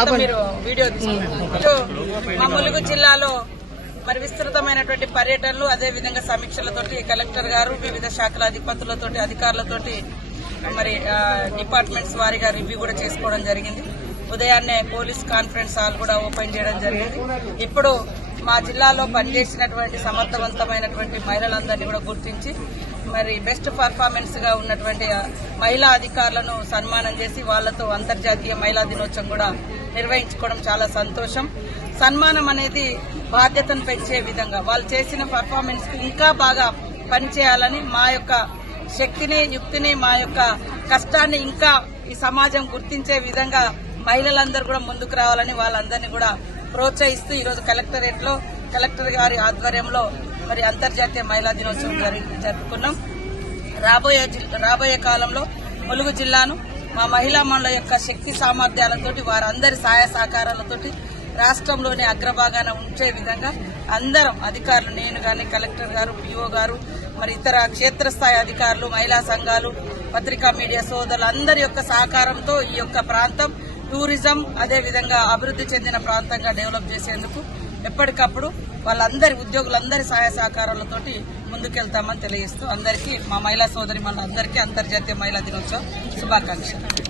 తర్వాత మీరు వీడియో తీసుకుంటారు మా ములుగు జిల్లాలో మరి విస్తృతమైనటువంటి పర్యటనలు అదే విధంగా సమీక్షలతోటి కలెక్టర్ గారు వివిధ శాఖల అధిపతులతోటి అధికారులతోటి మరి డిపార్ట్మెంట్స్ వారీగా రివ్యూ కూడా చేసుకోవడం జరిగింది. ఉదయాన్నే పోలీస్ కాన్ఫరెన్స్ హాల్ కూడా ఓపెన్ చేయడం జరిగింది. ఇప్పుడు మా జిల్లాలో పనిచేసినటువంటి సమర్థవంతమైనటువంటి మహిళలందరినీ కూడా గుర్తించి మరి బెస్ట్ పర్ఫార్మెన్స్గా ఉన్నటువంటి మహిళా అధికారులను సన్మానం చేసి వాళ్ళతో అంతర్జాతీయ మహిళా దినోత్సవం కూడా నిర్వహించుకోవడం చాలా సంతోషం. సన్మానం అనేది బాధ్యతను పెంచే విధంగా వాళ్ళు చేసిన పర్ఫార్మెన్స్ ఇంకా బాగా పనిచేయాలని మా యొక్క శక్తిని యుక్తిని మా యొక్క కష్టాన్ని ఇంకా ఈ సమాజం గుర్తించే విధంగా మహిళలందరూ కూడా ముందుకు రావాలని వాళ్ళందరినీ కూడా ప్రోత్సహిస్తూ ఈరోజు కలెక్టరేట్లో కలెక్టర్ గారి ఆధ్వర్యంలో మరి అంతర్జాతీయ మహిళా దినోత్సవం జరుపుకున్నాం. రాబోయే రాబోయే కాలంలో ములుగు జిల్లాను మా మహిళా మండల యొక్క శక్తి సామర్థ్యాలతోటి వారందరి సహాయ సహకారాలతోటి రాష్ట్రంలోని అగ్రభాగాన ఉంచే విధంగా అందరం అధికారులు నేను గాని కలెక్టర్ గారు పిఓ గారు మరి ఇతర క్షేత్రస్థాయి అధికారులు మహిళా సంఘాలు పత్రికా మీడియా సోదరులు అందరి యొక్క సహకారంతో ఈ యొక్క ప్రాంతం టూరిజం అదే విధంగా అభివృద్ధి చెందిన ప్రాంతంగా డెవలప్ చేసేందుకు ఎప్పటికప్పుడు వాళ్ళందరి ఉద్యోగులందరి సహాయ సహకారాలతోటి ముందుకెళ్తామని తెలియజేస్తూ అందరికీ మా మహిళా సోదరి మన అందరికీ అంతర్జాతీయ మహిళా దినోత్సవం శుభాకాంక్షలు.